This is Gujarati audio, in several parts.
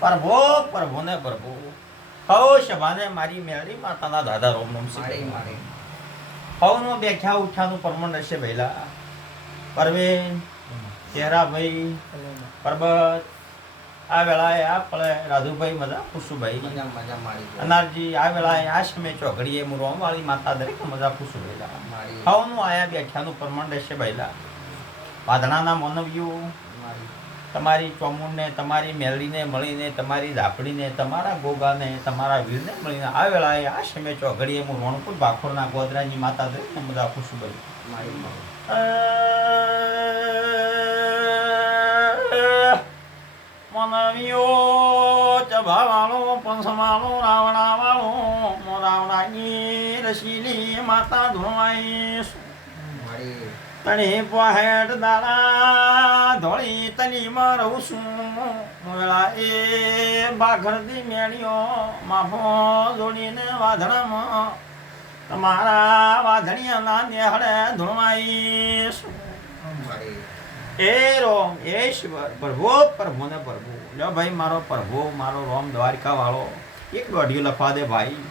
પ્રભુ પ્રભુ ને પ્રભુ હો શભાને મારી મેળી માતાના દાદા રોમ રોમ શીખે હવનો બેઠા ઉઠાનું પરમણ રહેશે ભૈલા પરવીન ચહેરાભાઈ પરબત આ વેળાએ આ પળે રાધુભાઈ મજા ખુશુભાઈ અનારજી આ વેળાએ આ સમય ચોઘડીએ મુરવામ વાળી માતા દરેક મજા ખુશુ ભૈલા હવનું આયા બેઠાનું પરમણ રહેશે ભૈલા વાદણાના માનવીઓ તમારી ચોમુંડને તમારી મેલડીને મળીને તમારી ઝાપડીને તમારા ગોગાને તમારા વીરને મળીને આ વેળાએ આ સમય ચોઘડીએ હું રણપુર ભાખોરના ગોદરાની માતા દરેકને બધા ખુશુભાઈ મનવીઓ ચભાવાળો પંસવાળો રાવણાવાળો રાવણાની રસીલી માતા ધોવાઈ તણી પહેટ દાડા ધોળી તનીમાં રહું છું વેળા એ બાઘરદી મેળીઓ માફો જોડીને વાધણામાં તમારા વાધણિયાના નેહળે ધોવાઈશું એ રોમ એ ઈશ્વર પ્રભુ પ્રભુ ને પ્રભુ લ્યો ભાઈ મારો પ્રભુ મારો રોમ દ્વારિકા વાળો એક દોઢિયું લખવા દે ભાઈ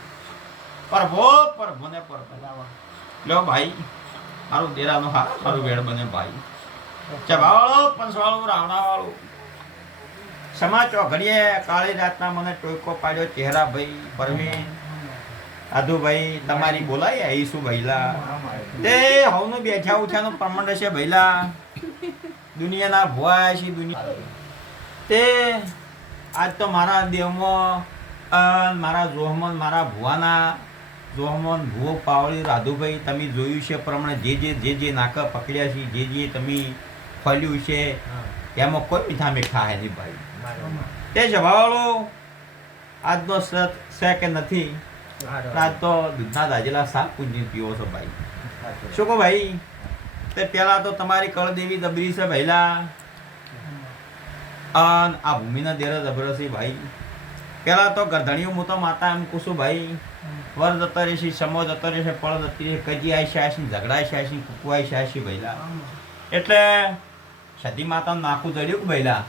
પ્રભુ પ્રભુ ને પ્રભુ લ્યો ભાઈ મારું ડેરાનો હા મારું વેડ બને ભાઈ ચભાવાળો પંચવાળો રાવણાવાળો સમા ચોઘડીએ કાળી રાતના મને ટોયકો પાડ્યો ચહેરા ભાઈ પરવીન આધુભાઈ તમારી બોલાય આવીશું ભૈલા તે હવનું બેઠા ઉઠ્યાનું પ્રમાણ રહેશે ભૈલા દુનિયાના ભુવા છે દુનિયા તે આજ તો મારા દેવમાં મારા જોહમન મારા ભુવાના જોહમન ભુવો પાવળી રાધુભાઈ તમે જોયું છે પ્રમાણે જે નાકા પકડ્યા છે જે તમે ફળ્યું છે એમાં કોઈ મીઠા મીઠા હે નહીં ભાઈ તે જવાવાળો આજનો છે કે નથી આજ તો દૂધના દાજેલા શાક પૂંજી પીવો છો ભાઈ શું કહો ભાઈ તે પહેલા તો તમારી કળદેવી દબરી છે ભૈલા આ ભૂમિના દેર જબરસી ભાઈ પહેલા તો ગરધણીઓ હું તો માતા એમ કુશું ભાઈ વર જતો રહેશે સમો જતો રહેશે પળ જતી રહે કજી આઈ છે ઝઘડા છે કુકુઆઈ છે ભૈલા એટલે સતી માતાનું નાકું જડ્યું કે ભૈલા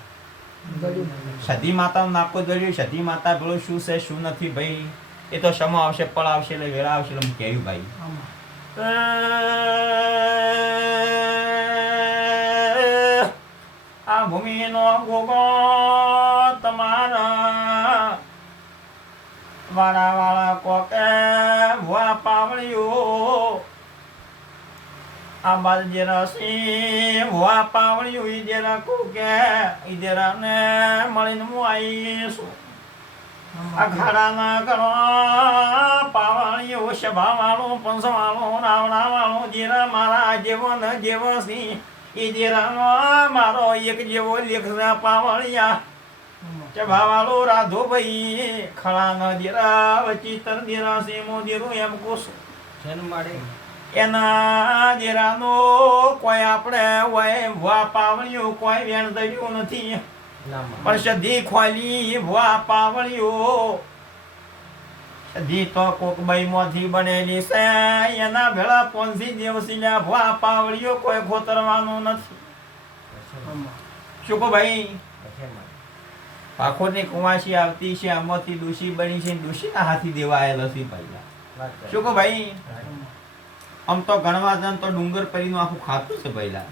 સતી માતાનું નાકું જડ્યું સતી માતા પેલું શું છે શું નથી ભાઈ એ તો સમો આવશે પળ આવશે એટલે વેળા આવશે એટલે કહેવું ભાઈ આ ભૂમિનો ગોગો તમારા વાળા કોકે ભુવા પાવળિયું આ બાદ જે રસી ભુવા પાવળિયું ઈદેરા કોકે ઈદેરાને મળીને હું આવીશું અખાડાના કરો પાવળિયું સભાવાળું પંચવાળું રાવણાવાળું જેરા મારા જેવો ન જેવો સી એ જેરાનો મારો એક જેવો લેખ પાવળિયા ચભાવાળો રાધો ભાઈ ખળા ન દેરા વચિતર દેરા સેમો દેરો એમ કોસો એના દેરાનો કોઈ આપણે હોય ભુવા પાવળિયો કોઈ વેણ દર્યું નથી પણ સધી ખોલી ભુવા પાવળિયો સધી તો કોકબાઈમાંથી બનેલી છે એના ભેળા પોંસી દેવસીલા ભુવા પાવળિયો કોઈ ખોતરવાનું નથી શું કહો ભાઈ પાખોરની કુવાસી આવતી છે આમાંથી ડૂસી બની છે ડૂસીના હાથી દેવાયેલો છે ભાઈ શું કહો ભાઈ આમ તો ગણવા જન તો ડુંગર પરીનું આખું ખાતું છે ભૈલા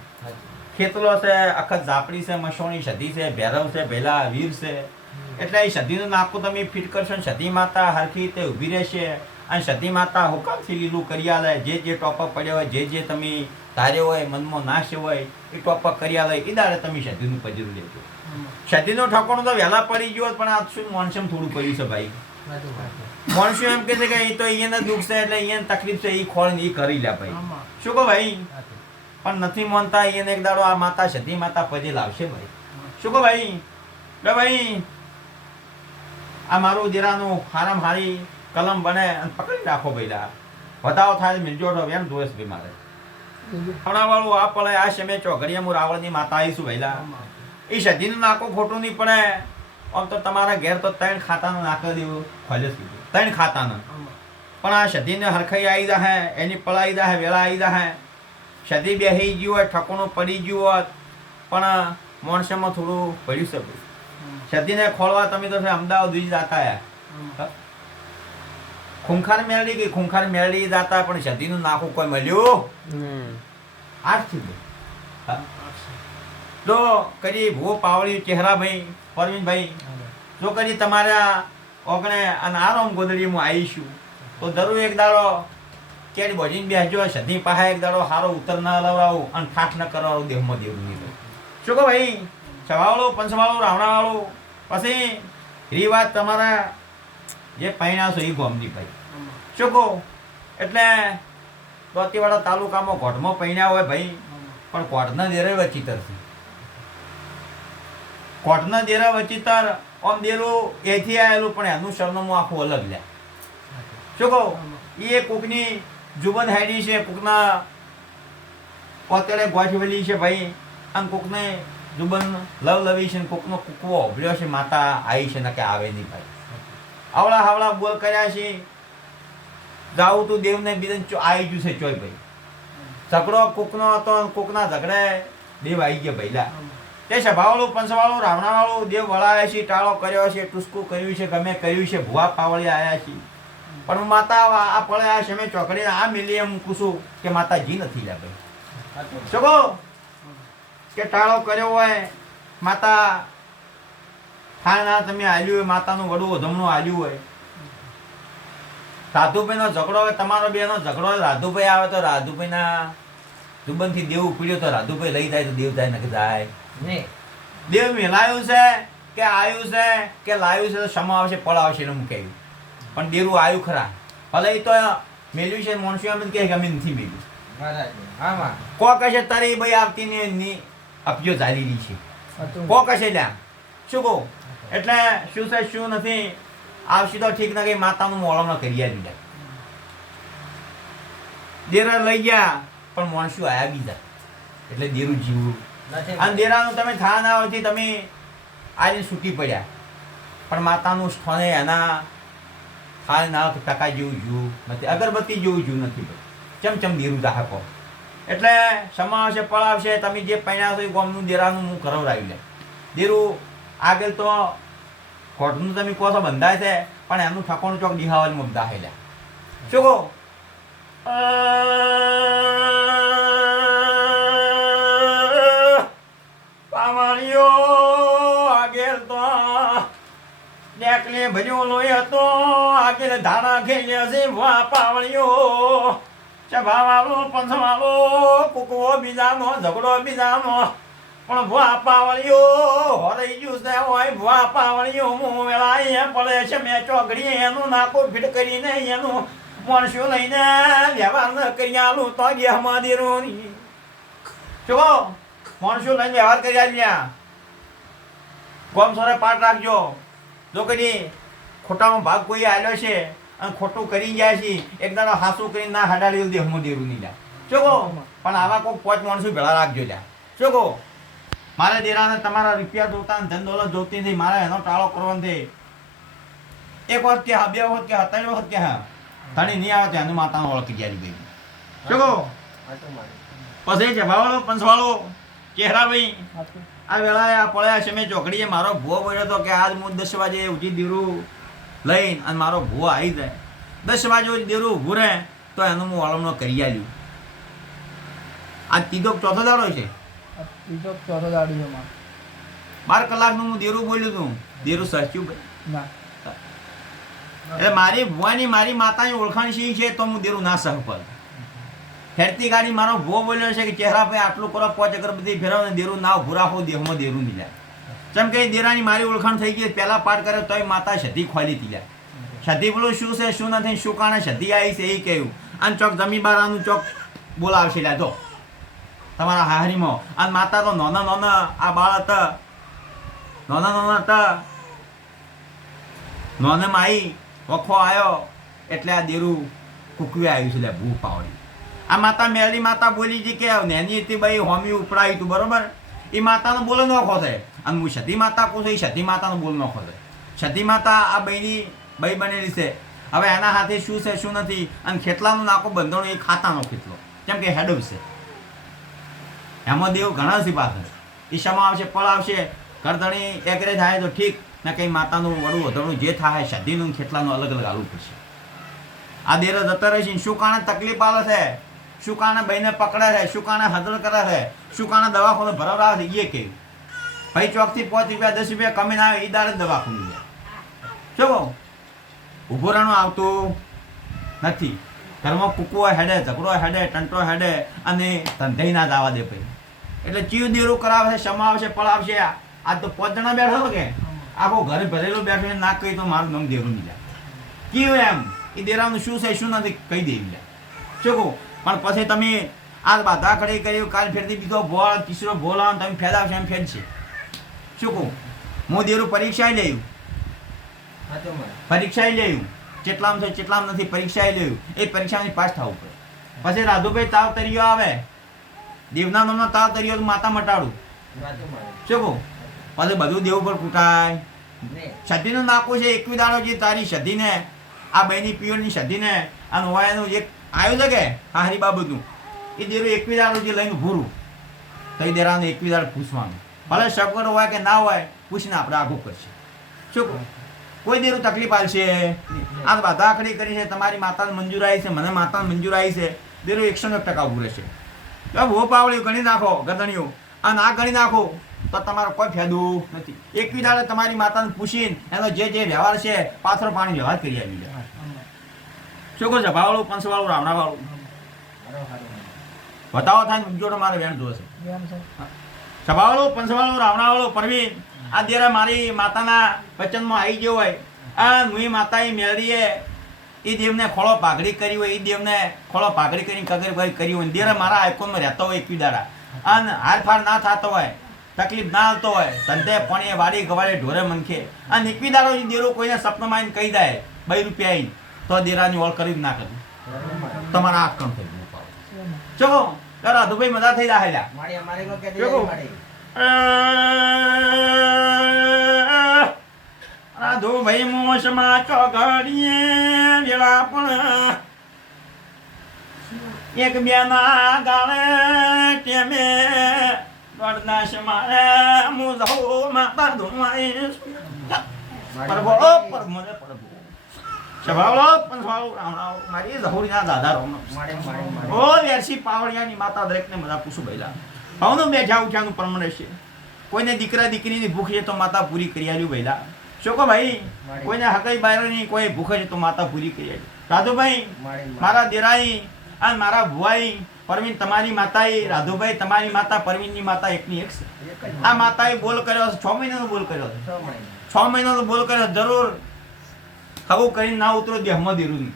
ખેતરો છે આખા ઝાપડી છે મસોણી સધી છે ભૈરવ છે ભૈલા વીર છે એટલે એ સધીનું નાકું તમે ફિટ કરશો ને સધી માતા હરખી રીતે ઊભી રહેશે અને સધી માતા હુકામથી લીલું કરી આલે જે ટોપક પડ્યા હોય જે તમે ધાર્યો હોય મનમાં નાશ હોય એ ટોપક કરી આલે એ દાડે તમે સધીનું પજરું લેજો સધીનો ઠકોણો તો વહેલા પડી ગયો પણ આ શું મોનસમ થોડું કર્યું છે ભાઈ મોનસમ એમ કે છે કે એ તો અહીંયા દુઃખ છે એટલે અહીંયા તકલીફ છે એ ખોળ ને એ કરી લે ભાઈ શું કહો ભાઈ પણ નથી માનતા એને એક દાડો આ માતા સધી માતા પજે લાવશે ભાઈ શું કહો ભાઈ લે ભાઈ આ મારું દેરાનું હારામ હારી કલમ બને અને પકડી રાખો ભાઈ વધાવો થાય મિલજોડો એમ જોઈશ ભાઈ મારે હમણાં વાળું આ પડે આ સમય ચોઘડીએ હું રાવણની માતા આવીશું ભાઈલા એ સધીનું નાકું ખોટું નહીં પડે આમ તો તમારા ઘેર તો 3 ખાતાનું નાક દેવું ખોલે કીધું 3 ખાતાનું પણ આ સધીને હરખાઈ આવી જાય એની પળાઈ જાય વેળા આવી જાય સધી બેસી ગયું હોય ઠકોણું પડી ગયું હોત પણ મોણસામાં થોડું પડ્યું છે સતીને ખોળવા તમે તો અમદાવાદ દૂધ જાતા આયા ખૂંખાર મેળવી ગઈ ખૂંખાર મેળવી જાતા પણ સતીનું નાખું કોઈ મળ્યું 8 થી તો કદી ભૂ પાવળી ચહેરાભાઈ પરવીનભાઈ જો કદી તમારા ઓગણે અને આરામ ગોદડીમાં આવીશું તો જરૂર એક દાડો કેડી ભજીને બેસજો સધી પાસે એક દાડો સારો ઉત્તર ના લવડાવું અને ઠાઠ ન કરવાનું દેહમાં દેવું નહીં શું કહો ભાઈ છવાવાળું પંચવાળું રાવણાવાળું પછી એ વાત તમારા જે પૈણા છો એ ગોમતી ભાઈ શું કહો એટલે દોતીવાડા તાલુકામાં કોટમાં પૈણા હોય ભાઈ પણ કોટના દેરે વચીતરથી કોટના દેરા વચીતર આમ દેરું એથી આવેલું પણ એનું સરનામું આખું અલગ લે શું કહો એ કોકની જુબન હાઈડી છે કોકના પોતેડે ગોઠવેલી છે ભાઈ અને કોકને જુબન લવલવી છે કોકનો કૂકવો ઓભળ્યો છે માતા આવી છે ને કે આવે નહીં ભાઈ આવડા હાવડા બોલ કર્યા છે જાવું તું દેવને બીજન આવી ગયું છે ચોય ભાઈ ઝઘડો કોકનો હતો કોકના ઝઘડે દેવ આવી ગયા ભૈલા તે સભાવાળું પંચવાળું રાવણાવાળું દેવ વળાવે છે ટાળો કર્યો છે ટુસકું કર્યું છે ગમે કર્યું છે ભુવા પાવળી આવ્યા છે પણ માતા આ પડ્યા છે મેં ચોકડીને આ મિલી એમ કુશું કે માતાજી નથી લે ભાઈ શું કે ટાળો કર્યો હોય માતા ખાના તમે આલ્યું હોય માતાનું વડું વધમણું આલ્યું હોય રાધુભાઈનો ઝઘડો હોય તમારો બેનો ઝઘડો હોય રાધુભાઈ આવે તો રાધુભાઈના જુબનથી દેવ ઉપડ્યો તો રાધુભાઈ લઈ જાય તો દેવ જાય નક્કી જાય નહીં દેવ મેલાયું છે કે આવ્યું છે કે લાવ્યું છે તો ક્ષમા આવશે પળ આવશે એનું કહ્યું પણ દેરું આવ્યું ખરા ભલે એ તો મેલ્યું છે મોણસું એમ કે અમે નથી મેલ્યું કો કશે તારી ભાઈ આવતી ને અપજો ચાલી છે કો કશે લ્યા શું કહું એટલે શું છે શું નથી આવશે તો ઠીક ના કઈ માતાનું મોળો કરી આવી જાય દેરા લઈ ગયા પણ મોણસું આવ્યા બીજા એટલે દેરું જીવવું અને દેરાનું તમે થા ના હોતી તમે આજે છૂટી પડ્યા પણ માતાનું સ્થાને એના થાળ ના ટકા જેવું જીવું નથી અગરબત્તી જેવું જીવું નથી ચમચમ દેરું દાહકો એટલે સમાવશે પળાવશે તમે જે પૈણા છો એ ગોમનું દેરાનું હું કરાવડાવી લે દેરું આગળ તો કોટનું તમે કહો છો બંધાય છે પણ એમનું ઠકોણું ચોક દિહાવાની મુદ્દા હેલા શું કહો પાવણીઓ આગળ તો ડેકલે ભર્યો લોહી હતો આગળ ધારા ખેલ્યા છે વા પાવણીઓ ચભાવાળો પંચવાળો કુકવો બીજાનો ઝઘડો બીજાનો પણ ભુવા પાવળીઓ હોરઈ ગયું છે હોય ભુવા પાવળીઓ મું વેળા પડે છે મેં ચોકડી એનું નાકો ભીડ કરીને એનું માણસો લઈને વ્યવહાર ન કરી આલું તો ગેહમાં દેરું ચો માણસો લઈને વ્યવહાર કરી આલ્યા ગોમ સોરે પાઠ રાખજો જો કદી ખોટામાં ભાગ કોઈ આવ્યો છે અને ખોટું કરી જાય છે એક દાડો હાસું કરીને ના હડાડી દેહમાં દેરું નહીં જાય ચોકો પણ આવા કોઈ 5 માણસો ભેળા રાખજો ત્યાં ચોકો મારે દેરાને તમારા રૂપિયા જોતા ધન દોલત જોતી નથી મારે એનો ટાળો કરવાનો છે એક વખત કે બે વખત કે 3 વખત કે ધણી નહીં આવે ત્યાં માતાનો ઓળખી જાય ભાઈ ચોકો પછી જભાવાળો પંચવાળો ચહેરા ભાઈ આ વેળાએ આ પડ્યા છે મેં ચોકડીએ મારો ભૂવો બોલ્યો હતો કે આજ હું 10 વાગે ઉઠી દેરું લઈને અને મારો ભૂવો આવી જાય 10 વાગે દેરું ઊભું રહે તો એનું હું વળમણો કરી આલ્યું આ ત્રીજો ચોથો દાડો છે 12 કલાકનું હું દેરું બોલ્યું હતું દેરું સાચ્યું એટલે મારી ભુવાની મારી માતાની ઓળખાણ શી છે તો હું દેરું ના સહ પર ફેરતી ગાડી મારો ભૂવો બોલ્યો છે કે ચહેરા ભાઈ આટલું કરો 5 અગરબત્તી ફેરવો દેરું ના ભૂરા હો દેહમાં દેરું નહીં જાય જેમ કે દેરાની મારી ઓળખાણ થઈ ગઈ પહેલા પાઠ કર્યો તોય માતા સતી ખોલી હતી જાય સતી બોલું શું છે શું નથી શું કારણે સતી આવી છે એ કહ્યું અને ચોક જમીબારાનું ચોક બોલાવશે લાજો તમારા હાહરીમાં અને માતા તો નાના આ બાળ હતા નાના હતા નાનામાં આવી વખો આવ્યો એટલે આ દેરું કુકવી આવ્યું છે લે ભૂ પાવડી આ માતા મેળી માતા બોલી છે કે નેની હતી ભાઈ હોમી ઉપડાયું હતું બરોબર એ માતાનો બોલ નોખો થાય અને હું સતી માતા કહું છું એ સતી માતાનો બોલ નોખો થાય સતી માતા આ બહેની બઈ બનેલી છે હવે એના હાથે શું છે શું નથી અને ખેતલાનું નાકો બંધણું એ ખાતાનો ખેતલો કેમ કે હેડવ છે એમાં દેવ ઘણા છે પાછળ ઈશામાં આવશે પળ આવશે કરધણી એકરે થાય તો ઠીક ને કંઈ માતાનું વડું વધણું જે થાય સધીનું ખેતલાનું અલગ અલગ આલવું પડશે. આ દેર જતા રહે છે. શું કારણે તકલીફ આવે છે, શું કારણે બહેને પકડે છે, શું કારણે હદળ કરે છે, શું કારણે દવાખાને ભરાવડા છે, એ કે ભાઈ ચોકથી 5 રૂપિયા 10 રૂપિયા કમીને આવે એ દાડે દવાખાનું જાય. શું કહું ઊભું રહેવાનું આવતું નથી. ઘરમાં કૂકવો હેડે, ઝઘડો હેડે, ટંટો હેડે અને ધંધે ના જવા દે ભાઈ. એટલે ચીવ દેરું કરાવે છે, સમાવશે, પડાવશે. આ તો 5 જણા બેઠો કે આખો ઘરે ભરેલું બેઠું ના કહી તો મારું નામ દેરું નહીં જાય. કયું એમ એ દેરાનું શું છે શું નથી કહી દેવી જાય. શું કહું પણ પછી તમે આ બાધા ખડી કર્યું, કાલ ફેરથી બીજો ભોળ, ત્રીસરો ભોળ આવે તમે ફેલાવશો એમ ફેરશે. શું કહું હું દેરું પરીક્ષા લેવું, પરીક્ષા લેવું ચેટલામ છે ચેટલામ નથી, પરીક્ષા લેવું એ પરીક્ષાની પાસ થવું પડે. પછી રાધુભાઈ તાવ તરીયો આવે, દેવના નામનો તાવ તરીયો માતા મટાડું. શું કહું પછી બધું દેવ પર કૂટાય. સધીનું નાખવું છે 21 દાડો જે તારી સધીને આ બહેની પિયરની સધીને આ નોવાયાનું જે આવ્યું છે કે હારી બાબતનું એ દેરું 21 દાડો જે લઈને ભૂરું તો એ દેરાને 21 દાડો પૂછવાનું. ભલે સગવડ હોય કે ના હોય પૂછીને આપણે આગું કરશે. શું કહું કોઈ દેરું તકલીફ આવશે. આ બાધા આખડી કરી છે, તમારી માતાને મંજૂર આવી છે, મને માતાને મંજૂર આવી છે, દેરું 101% ઊભું રહેશે. ભો પાવળી ગણી નાખો ગધણીઓ અને આ ગણી નાખો તો તમારો કોઈ ફાયદો નથી. 21 દાડે તમારી માતાને પૂછીને એનો જે વ્યવહાર છે પાથરો પાણી વ્યવહાર કરી આવી જાય. શું કહો છો ભાવવાળું, પંચવાળું, રાવણાવાળું બતાવો થાય ને જોડે મારે વેણ જોશે. સભાવાળું, પંચવાળું, રાવણાવાળું પરવીન આ દેરા મારી માતાના વચનમાં આવી ગયો હોય. આ નુઈ માતાએ મેળવીએ એ દેવને ખોળો પાઘડી કરી હોય, એ દેવને ખોળો પાઘડી કરીને કગર કરી હોય. દેરા મારા આઈકોનમાં રહેતો હોય 21 દાડા અને હારફાર ના થતો હોય, તકલીફ ના આવતો હોય, ધંધે પણીએ વાડી ગવાડે ઢોરે મનખે અને 21 દાડો દેરો કોઈને સપનામાં આવીને કહી જાય 2 રૂપિયા આવીને તો દેરાની ઓળ કરી જ ના કરી તમારા આંખ કમ થઈ ગયું. ચલો રાધુભાઈ મજા થઈ જાય. રાધુભાઈ મોસમાં ચોઘડીએ વેળા પણ એક બે ના ગાળે ટેમે ગણનાશ મારે મુઝો માતા ધુમાઈ પ્રભુ પ્રભુ પ્રભુ સભાવલો પંચવાળો રાવણાઓ મારી જહોરીના દાદા રોમનો ઓ વેરસી પાવળિયાની માતા દરેકને મજા પૂછું ભઈલા ભાવનો બેઠા ઉઠ્યાનું પ્રમાણે છે. કોઈને દીકરા દીકરીની ભૂખ છે તો માતા પૂરી કરી આલ્યું ભઈલા. શું કહો ભાઈ કોઈને હકઈ બાયરની કોઈ ભૂખ છે તો માતા પૂરી કરી આલ્યું. રાધુભાઈ મારા દેરાઈ અને મારા ભુવાઈ પરવીન તમારી માતાએ, રાધુભાઈ તમારી માતા, પરવીનની માતા એકની એક છે. આ માતાએ બોલ કર્યો 6 મહિનાનો બોલ કર્યો, 6 મહિનાનો બોલ કર્યો. જરૂર ખવું કરીને ના ઉતરો દેહમાં દેરું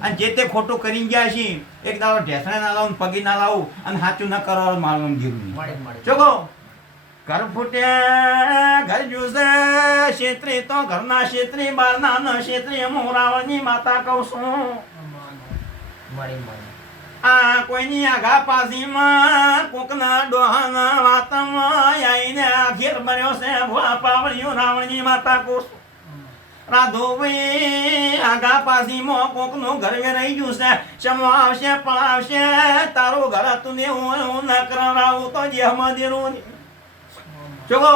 અને જે તે ખોટું કરીને ગયા છે એક દાડો ઢેસણે ના લાવું, પગી ના લાવું અને સાચું ન કરવા મારું દેરું. ચોગો ઘર ફૂટે ઘર જોશે ક્ષેત્રી તો ઘરના ક્ષેત્રી બારના ન ક્ષેત્રી મોરાવળની માતા કહું છું. આ કોઈની આગા પાસીમાં કોકના ડોહાના વાતમાં આઈને આખીર બન્યો છે ભોળા પાવળિયો રાવણની માતા કહું છું. રાધુભાઈ આગા પાસીમાં કોકનું ઘર રહી ગયું છે, ચમો આવશે પડાવશે તારું ઘર હતું ને હું ન કરાવું તો જેમાં દેરું. ચોગો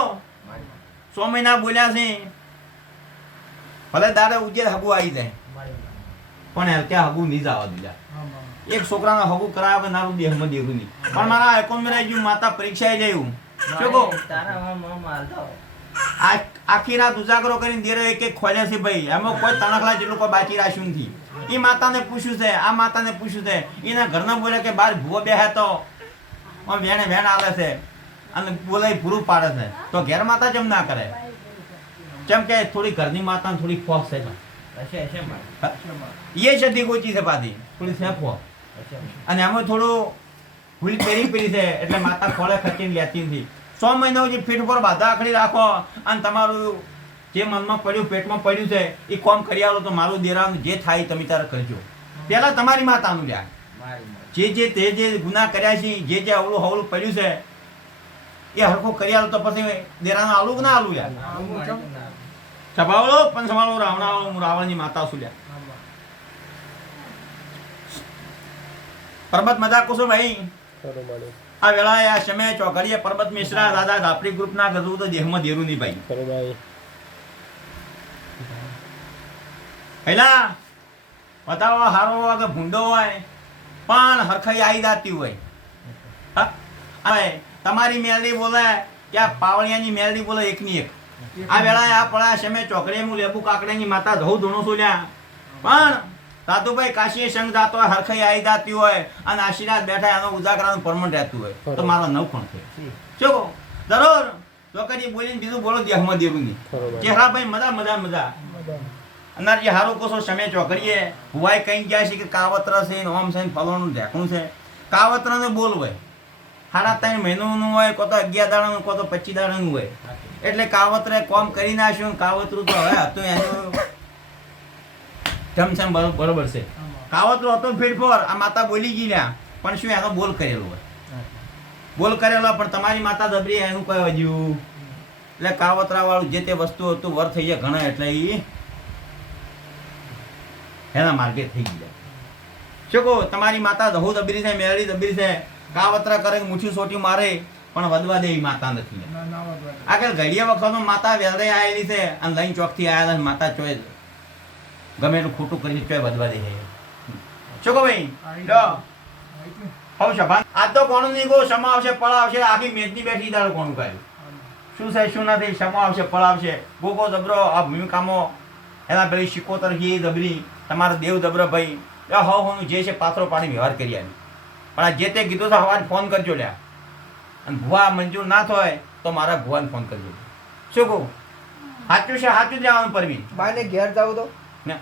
100 મહિના બોલ્યા છે ભલે દાડે ઉજેર હગું આવી જાય પણ ત્યાં હગું નહીં જવા દીધા. એક છોકરાને હગું કરાવે નારું દેહમાં દેવું નહીં. પણ મારા એકોનમાં રહી ગયું, માતા પરીક્ષાએ જયું. ચોગો આખી રાત ઉજાગરો કરીને દેરો એક એક ખોલ્યા છે ભાઈ. એમાં કોઈ તણખલા જેટલું કોઈ બાકી રાખ્યું નથી. એ માતાને પૂછ્યું છે, આ માતાને પૂછ્યું છે, એના ઘરના બોલે કે બાર ભૂવો બેહે તો વેણે વેણ આવે છે અને બોલાય પૂરું પાડે છે તો ઘેર માતા જેમ ના કરે. કેમ કે થોડી ઘરની માતા થોડી ફોસ છે એ સદી ગોચી છે પાછી થોડી છે ફોસ અને એમાં થોડું ભૂલ પેરી છે એટલે માતા ખોળે ખર્ચીને લેતી નથી. 100 મહિના જે પીઠ ઉપર બાધા આખડી રાખો અને તમારું જે મનમાં પડ્યું પેટમાં પડ્યું છે એ કોમ કરી આવો તો મારું દેરાનું જે થાય તમે તારે કરજો. પહેલા તમારી માતાનું લ્યા જે ગુના કર્યા છે, જે અવળું હવળું પડ્યું છે એ હરખું કરી આલો તો પછી દેરાનું આલું કે ના આલું યાર. સભાવાળો પંચવાળો રાવણાવાળો હું રાવણની માતા છું લ્યા. પરબત મજા કુશો ભાઈ આ વેળાએ આ સમય ચોકડીએ પરબત મિશ્રા દાદા ધાપડી ગ્રુપના કદું તો દેહમાં દેરું નહીં ભાઈ પહેલા બતાવો હારો કે ભૂંડો હોય પણ હરખાઈ આવી જાતી હોય તમારી મેલડી બોલે કે આ પાવળિયાની મેલડી બોલે એકની એક આ વેળાએ આ પડા સમય ચોકડીએ હું લેબુ કાકડાની માતા ધોઉ ધૂણું છું લ્યા પણ દાદુભાઈ કાશી સંગ જાતો હોય હરખાઈ આવી જાતી હોય અને આશીર્વાદ બેઠા એનો ઉજાગરાનું પરમણ રહેતું હોય તો મારો નવ પણ છે શું કહો જરૂર ચોકડી બોલીને બીજું બોલો દેહમાં દેવું નહીં ચહેરા ભાઈ મજા મજા મજા અનાર જે હારું કોસો સમય ચોકડીએ હુવાય કઈ ગયા છે કે કાવત્ર છે ઓમ છે ફલોનું ઢેકણું છે કાવત્રને બોલ હોય 3.5 મહિનાનું હોય કો તો 11 દાડાનું કો તો 25 દાડાનું હોય એટલે કાવત્રે કોમ કરી નાખ્યું કાવતરું તો હવે હતું એનું જમસમ બરોબર છે કાવતરું હતો ફેરફોર આ માતા બોલી ગયા પણ શું એનો બોલ કરેલો હોય બોલ કરેલો પણ તમારી માતા દબરી એનું કહેવા જ્યું એટલે કાવતરા વાળું જે તે વસ્તુ હતું વર થઈ જાય ઘણા એટલે એના માર્ગે થઈ ગયા શું કહો તમારી માતા દહુ દબરી છે મેરડી દબરી છે કાવતરા કરે મૂઠી સોટી મારે પણ વધવા દે માતા નથી આગળ ઘડિયા વખતનો માતા વેલડે આવેલી છે અને લઈને ચોકથી આવેલા માતા ચોય ગમે એટલું ખોટું કરી ચોય વધવા દે શું કહો ભાઈ હવ સભા આ તો કોણ નહીં કહો સમા આવશે પળ આવશે આખી મેચની બેઠી દાડો કોણ કાઢ્યું શું છે શું નથી સમા આવશે પળ આવશે ગોગો દબરો આ ભૂમિકામો એના પેલી શિકોતર ઘી દબરી તમારો દેવ દબરો ભાઈ હું જે છે પાથરો પાડી વ્યવહાર કરી આવી પણ આ જે તે કીધું તો હવારે ફોન કરજો લ્યા અને ભુવા મંજૂર ના થાય તો મારા ભુવાને ફોન કરજો શું કહું સાચું છે સાચું જ આવવાનું પરવીન બાને ઘેર જાવ તો